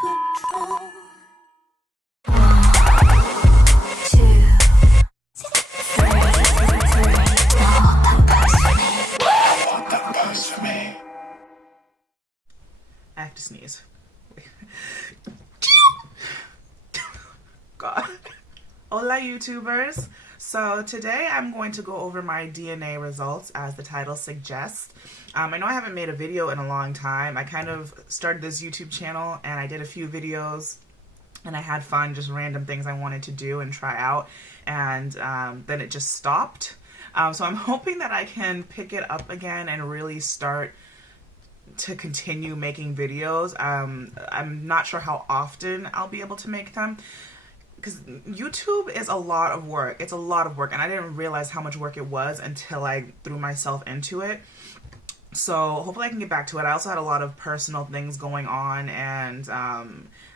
Patrol. 1, 2, 3, 3. Hold that bus for me. I have to sneeze. God. Hola, YouTubers. So today I'm going to go over my DNA results as the title suggests. I know I haven't made a video in a long time. I kind of started this YouTube channel and I did a few videos and I had fun, just random things I wanted to do and try out, and then it just stopped. So I'm hoping that I can pick it up again and really start to continue making videos. I'm not sure how often I'll be able to make them, because YouTube is a lot of work. It's a lot of work, and I didn't realize how much work it was until I threw myself into it. So hopefully I can get back to it. I also had a lot of personal things going on, and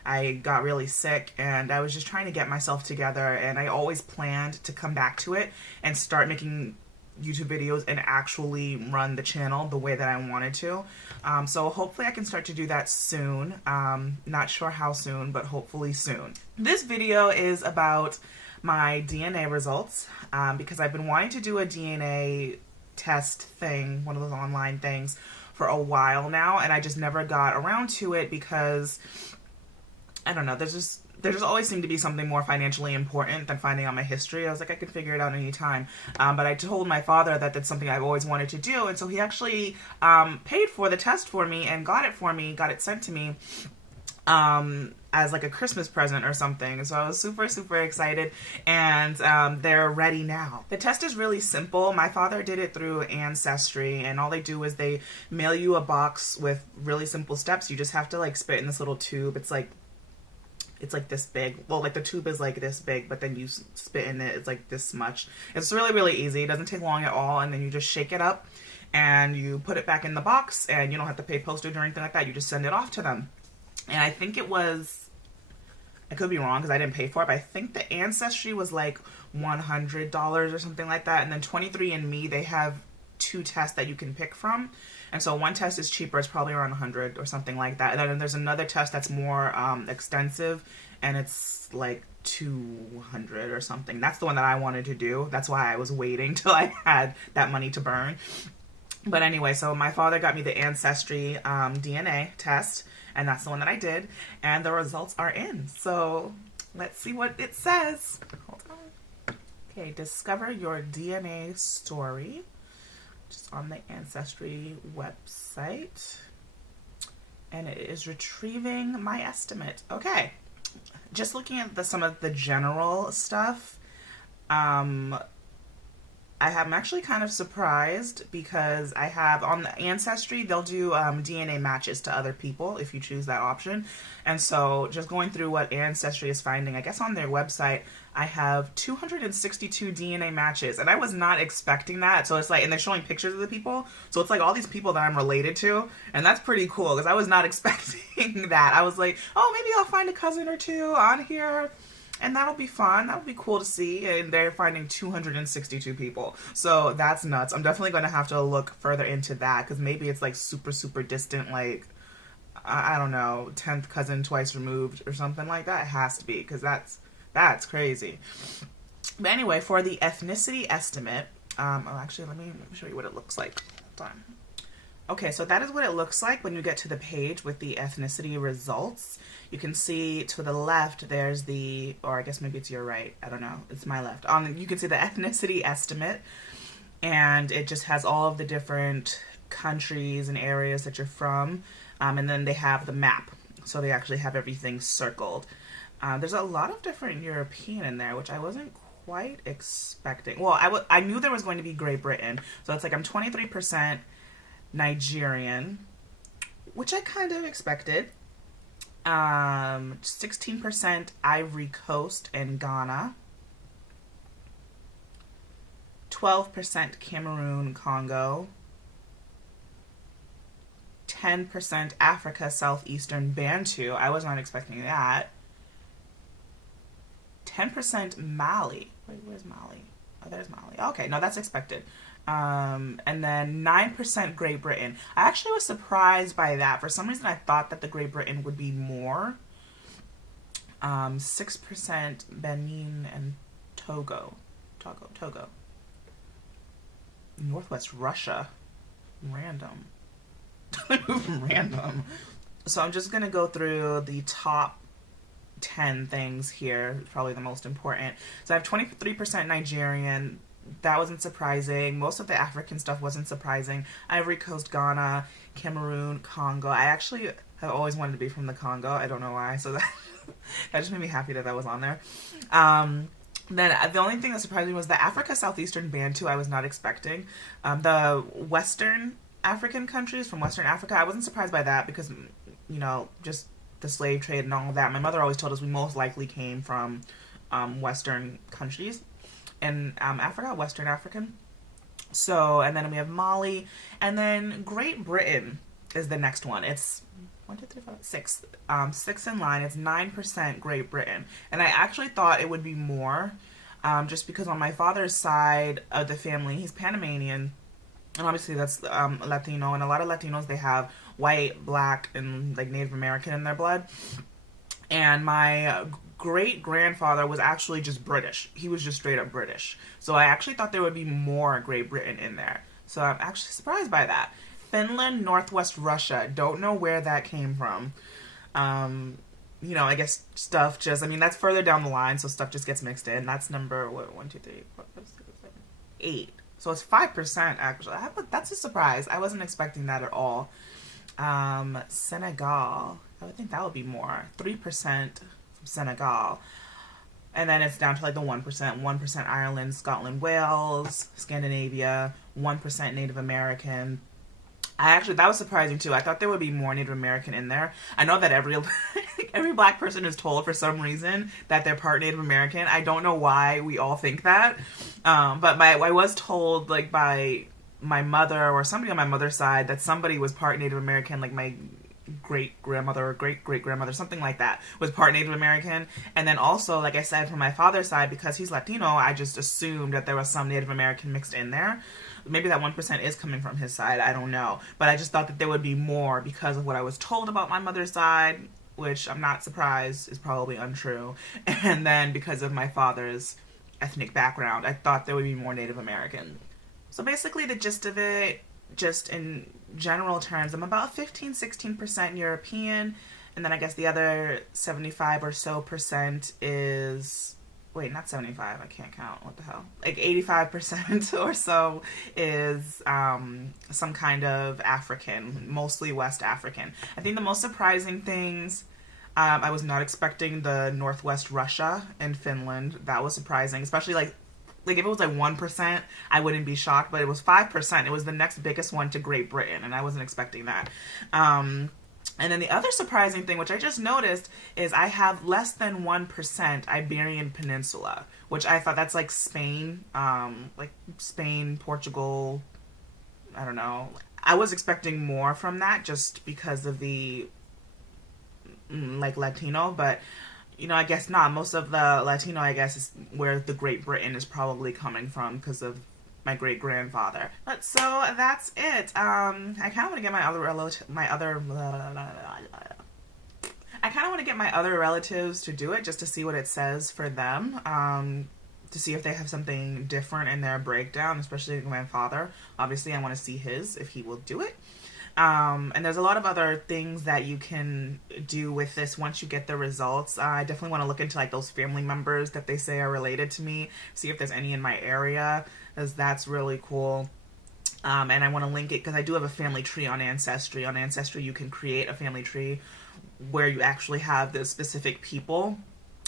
I got really sick, and I was just trying to get myself together, and I always planned to come back to it and start making YouTube videos and actually run the channel the way that I wanted to. So hopefully I can start to do that soon. Not sure how soon, but hopefully soon. This video is about my DNA results, because I've been wanting to do a DNA test thing, one of those online things, for a while now, and I just never got around to it because, I don't know, there just always seemed to be something more financially important than finding out my history. I was like, I could figure it out any time. But I told my father that that's something I've always wanted to do, and so he actually paid for the test for me and got it for me, got it sent to me as like a Christmas present or something. So I was super, super excited, and they're ready now. The test is really simple. My father did it through Ancestry, and all they do is they mail you a box with really simple steps. You just have to like spit in this little tube. It's like this big. Well, like the tube is like this big, but then you spit in it, it's like this much. It's really, really easy. It doesn't take long at all, and then you just shake it up and you put it back in the box, and you don't have to pay postage or anything like that. You just send it off to them. And I think it was, I could be wrong because I didn't pay for it, but I think the Ancestry was like $100 or something like that. And then 23andMe, they have 2 tests that you can pick from. And so one test is cheaper, it's probably around 100 or something like that. And then there's another test that's more extensive, and it's like 200 or something. That's the one that I wanted to do. That's why I was waiting till I had that money to burn. But anyway, so my father got me the Ancestry DNA test, and that's the one that I did, and the results are in. So let's see what it says. Hold on. Okay, discover your DNA story. Just on the Ancestry website, and it is retrieving my estimate. Okay, just looking at some of the general stuff, I'm actually kind of surprised because I have on the Ancestry, they'll do DNA matches to other people if you choose that option. And so just going through what Ancestry is finding, I guess on their website, I have 262 DNA matches, and I was not expecting that. So it's like, and they're showing pictures of the people. So it's like all these people that I'm related to, and that's pretty cool because I was not expecting that. I was like, oh, maybe I'll find a cousin or two on here, and that'll be fun. That'll be cool to see. And they're finding 262 people. So that's nuts. I'm definitely going to have to look further into that because maybe it's like super, super distant, like, I don't know, 10th cousin twice removed or something like that. It has to be because that's crazy. But anyway, for the ethnicity estimate, actually, let me show you what it looks like. Hold on. Okay, so that is what it looks like when you get to the page with the ethnicity results. You can see to the left, there's the, or I guess maybe it's your right, I don't know, it's my left. You can see the ethnicity estimate, and it just has all of the different countries and areas that you're from, and then they have the map, so they actually have everything circled. There's a lot of different European in there, which I wasn't quite expecting. Well, I knew there was going to be Great Britain, so it's like I'm 23% Nigerian, which I kind of expected. 16% Ivory Coast and Ghana. 12% Cameroon, Congo. 10% Africa, Southeastern Bantu. I was not expecting that. 10% Mali. Wait, where's Mali? Oh, there's Mali. Okay, no, that's expected. And then 9% Great Britain. I actually was surprised by that. For some reason, I thought that the Great Britain would be more. 6% Benin and Togo. Northwest Russia. Random. Random. So I'm just going to go through the top 10 things here, probably the most important. So I have 23% Nigerian. That wasn't surprising. Most of the African stuff wasn't surprising. Ivory Coast, Ghana, Cameroon, Congo. I actually have always wanted to be from the Congo. I don't know why. So that just made me happy that was on there. Then the only thing that surprised me was the Africa Southeastern Bantu. I was not expecting. The Western African countries from Western Africa, I wasn't surprised by that because, you know, just the slave trade and all of that. My mother always told us we most likely came from Western countries in Africa, Western African. So, and then we have Mali, and then Great Britain is the next one. It's 1, 2, 3, 4, 6. 6 in line. It's 9% Great Britain. And I actually thought it would be more, just because on my father's side of the family, he's Panamanian, and obviously that's Latino, and a lot of Latinos, they have white, black, and like Native American in their blood. And my great-grandfather was actually just British. He was just straight up British. So I actually thought there would be more Great Britain in there. So I'm actually surprised by that. Finland, Northwest Russia. Don't know where that came from. You know, I guess stuff just, I mean, that's further down the line, so stuff just gets mixed in. That's number, what, 1, 2, 3, 4, 5, 6, 7, 8. So it's 5% actually. That's a surprise. I wasn't expecting that at all. Senegal. I would think that would be more. 3% from Senegal. And then it's down to like the 1%. 1% Ireland, Scotland, Wales, Scandinavia. 1% Native American. That was surprising too. I thought there would be more Native American in there. I know that every black person is told for some reason that they're part Native American. I don't know why we all think that. But I was told like by my mother or somebody on my mother's side that somebody was part Native American, like my great-grandmother or great-great-grandmother, something like that, was part Native American. And then also, like I said, from my father's side, because he's Latino, I just assumed that there was some Native American mixed in there. Maybe that 1% is coming from his side, I don't know. But I just thought that there would be more because of what I was told about my mother's side, which I'm not surprised is probably untrue. And then because of my father's ethnic background, I thought there would be more Native American. So basically the gist of it, just in general terms, I'm about 15-16% European, and then I guess the other 75 or so percent is, wait, not 75, I can't count, what the hell, like 85% or so is some kind of African, mostly West African. I think the most surprising things, I was not expecting the Northwest Russia and Finland. That was surprising, especially like if it was like 1%, I wouldn't be shocked, but it was 5%. It was the next biggest one to Great Britain, and I wasn't expecting that. And then the other surprising thing, which I just noticed, is I have less than 1% Iberian Peninsula, which I thought that's like Spain, Portugal, I don't know. I was expecting more from that just because of the, like, Latino, but you know, I guess not. Most of the Latino, I guess, is where the Great Britain is probably coming from because of my great-grandfather. But so that's it. I kind of want to get my other relatives to do it just to see what it says for them. To see if they have something different in their breakdown, especially my father. Obviously, I want to see his, if he will do it. And there's a lot of other things that you can do with this once you get the results. I definitely want to look into like those family members that they say are related to me, see if there's any in my area, because that's really cool. And I want to link it because I do have a family tree on Ancestry. On Ancestry, you can create a family tree where you actually have the specific people.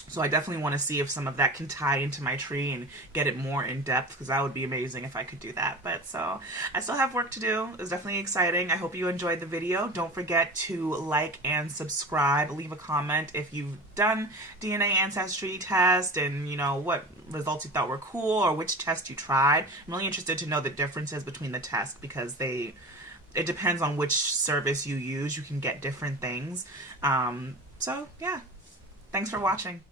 So I definitely want to see if some of that can tie into my tree and get it more in depth, because that would be amazing if I could do that. But so I still have work to do. It's definitely exciting. I hope you enjoyed the video. Don't forget to like and subscribe. Leave a comment if you've done DNA ancestry test and you know what results you thought were cool or which test you tried. I'm really interested to know the differences between the tests because it depends on which service you use. You can get different things. So yeah, thanks for watching.